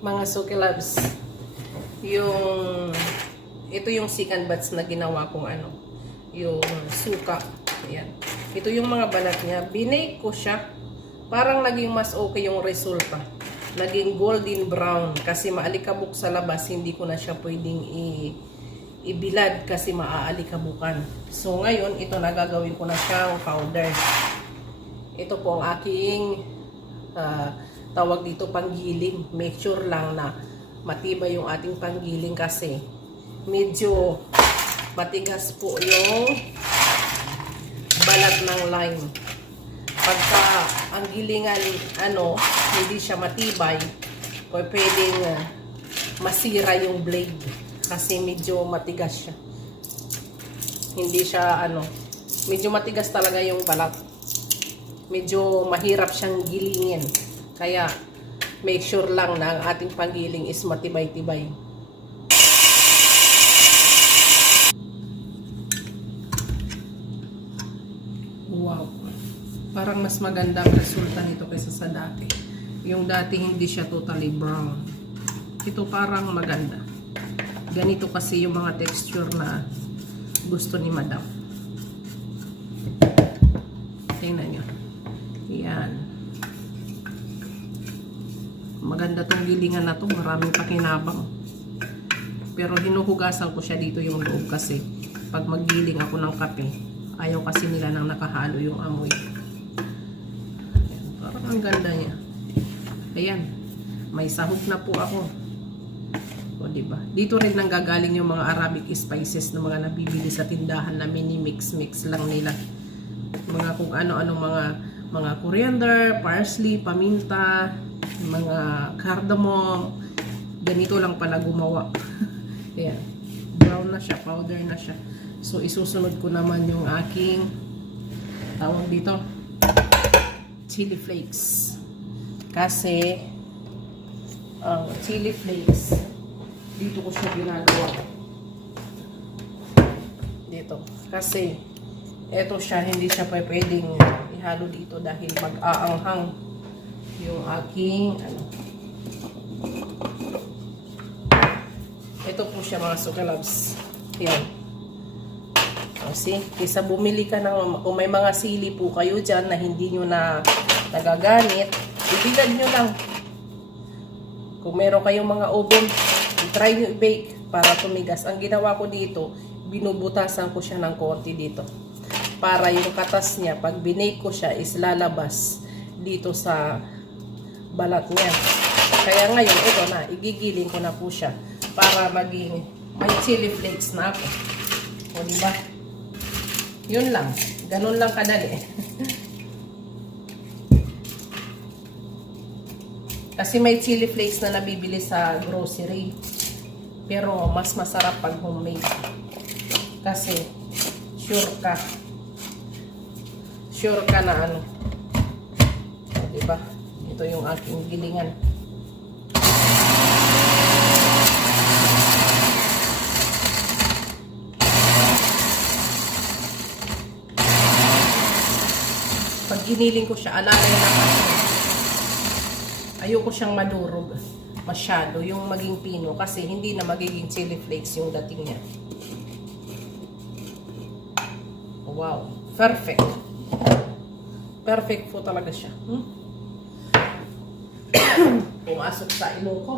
Mga Suki Loves, ito yung second batch na ginawa kong yung suka. Ayan. Ito yung mga balat niya. Binake ko siya. Parang naging mas okay yung resulta. Naging golden brown kasi maalikabok sa labas. Hindi ko na siya pwedeng ibilad kasi maaalikabukan. So ngayon, ito nagagawin ko na siyang powder. Ito po ang aking tawag dito panggiling. Make sure lang na matibay yung ating panggiling kasi medyo matigas po yung balat ng lime. Pagka ang gilingan hindi siya matibay, pwedeng masira yung blade kasi medyo matigas siya. Hindi siya medyo matigas talaga yung balat. Medyo mahirap siyang gilingin. Kaya make sure lang na ang ating panggiling is matibay-tibay. Wow. Parang mas maganda ang resulta nito kaysa sa dati. Yung dati hindi siya totally brown. Ito parang maganda. Ganito kasi yung mga texture na gusto ni Madam. Tingnan nyo. Yan. Maganda tong gilingan na to. Maraming pakinabang. Pero hinuhugasan ko siya dito yung loob kasi pag maggiling ako ng kape, ayaw kasi nila nang nakahalo yung amoy. Ayan, parang ang ganda niya. Ayan. May sahog na po ako. O, diba? Dito rin nanggagaling yung mga Arabic spices na mga nabibili sa tindahan na mini-mix lang nila. Mga kung ano-ano mga coriander, parsley, paminta, mga cardamom. Ganito lang pala gumawa. Ayan. Brown na siya, powder na siya. So, isusunod ko naman yung aking tawag dito chili flakes. Kasi ang chili flakes dito ko siya ginagawa. Dito. Kasi eto siya, hindi siya pwedeng ihalo dito dahil mag-aanghang yung aking ito po siya mga Suki Loves. Yan. Kasi, kaysa bumili ka ng, kung may mga sili po kayo dyan na hindi nyo na nagagamit, ibilad nyo lang. Kung meron kayong mga oven, try nyo i-bake para tumigas. Ang ginawa ko dito, binubutasan ko siya ng konti dito. Para yung katas niya, pag binake ko siya, is lalabas dito sa balat niya. Kaya ngayon, ito na, igigiling ko na po siya para maging may chili flakes na ako. O, diba? Yun lang. Ganun lang kadali. Kasi may chili flakes na nabibili sa grocery. Pero mas masarap pag homemade. Kasi sure ka. Sure ka na O, diba? Ito yung aking gilingan. Pag giniling ko siya, alalay na kasi. Ayoko siyang madurog masyado, yung maging pino, kasi hindi na magiging chili flakes yung dating niya. Wow, perfect. Perfect po talaga siya. Pumasok sa ilong ko.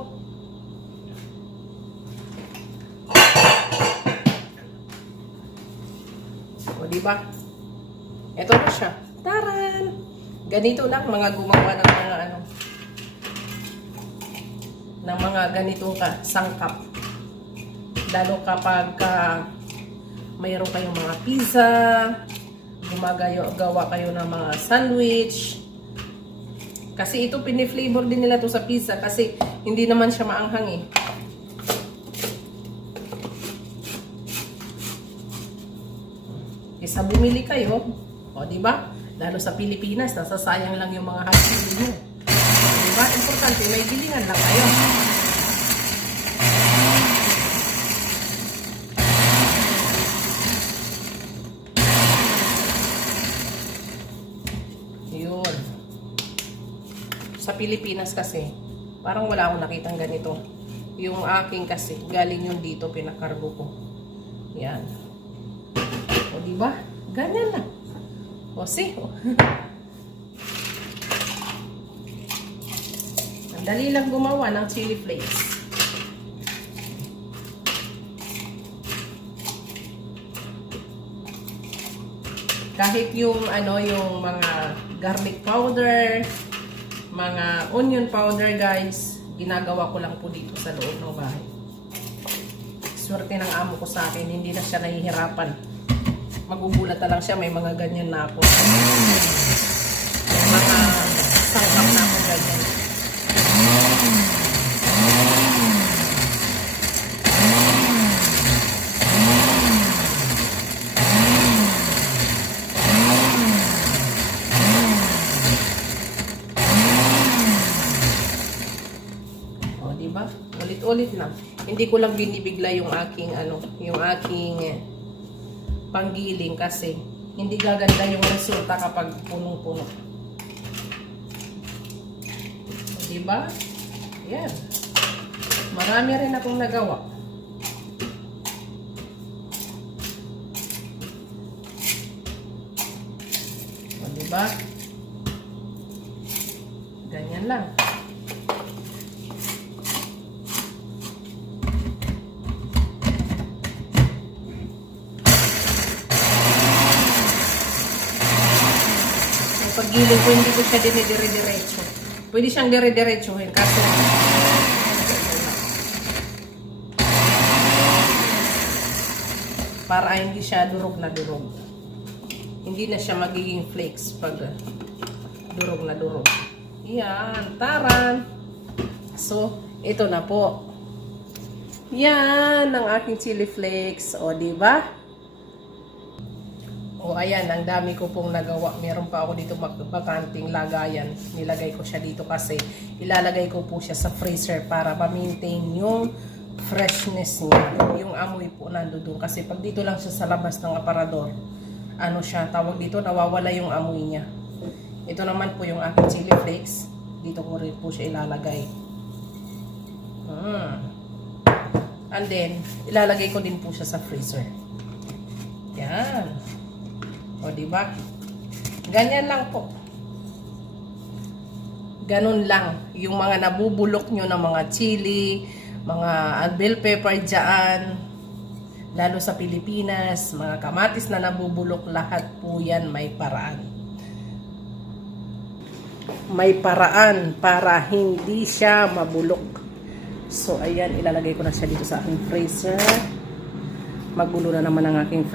O, diba? Ito na siya. Taran! Ganito lang mga gumawa ng mga ng mga ganitong sangkap. Lalo kapag mayroon kayong mga pizza, gumagawa kayo ng mga sandwich. Kasi ito piniflavor din nila to sa pizza kasi hindi naman siya maanghang eh. Kesa bumili kayo, o diba? Lalo sa Pilipinas, nasasayang lang yung mga hati nyo. Diba? Importante, may gilingan lang kayo. Yun. Sa Pilipinas kasi, Parang wala akong nakitang ganito. Yung aking kasi, galing yun dito, pinakargo ko. Yan. O, diba? Ganyan lang. O, see? Ang dali lang gumawa ng chili flakes. Kahit yung yung mga garlic powder, mga onion powder, guys, ginagawa ko lang po dito sa loob ng bahay. Swerte ng amo ko sa akin, hindi na siya nahihirapan. Magugulat na lang siya, may mga ganyan na ako. May mga sangkap na ako ganyan. Diba? Ulit-ulit lang. Hindi ko lang binibigla yung aking panggiling kasi hindi gaganda yung resulta kapag punong-puno. Diba? Yan. Marami rin akong nagawa. O, diba? Ganyan lang. Paggiling ko, hindi ko siya dinidire-diretso. Pwede siyang dire-diretsohin kasi para hindi siya durog na durog. Hindi na siya magiging flakes pag durog na durog. Yan, taran! So, ito na po. Yan, ang aking chili flakes. O, diba? O, ayan, ang dami ko pong nagawa. Meron pa ako dito bakanting lagayan. Nilagay ko siya dito kasi ilalagay ko po siya sa freezer para ma-maintain yung freshness niya. Yung amoy po nandoon. Kasi pag dito lang siya sa labas ng aparador, tawag dito, nawawala yung amoy niya. Ito naman po yung aking chili flakes. Dito ko rin po siya ilalagay. And then, ilalagay ko din po siya sa freezer. Yan. O, diba? Ganyan lang po. Ganun lang. Yung mga nabubulok nyo ng mga chili, mga bell pepper dyan, lalo sa Pilipinas, mga kamatis na nabubulok, lahat po yan may paraan. May paraan para hindi siya mabulok. So, ayan, ilalagay ko na siya dito sa aking freezer. Magulo na naman ang aking freezer.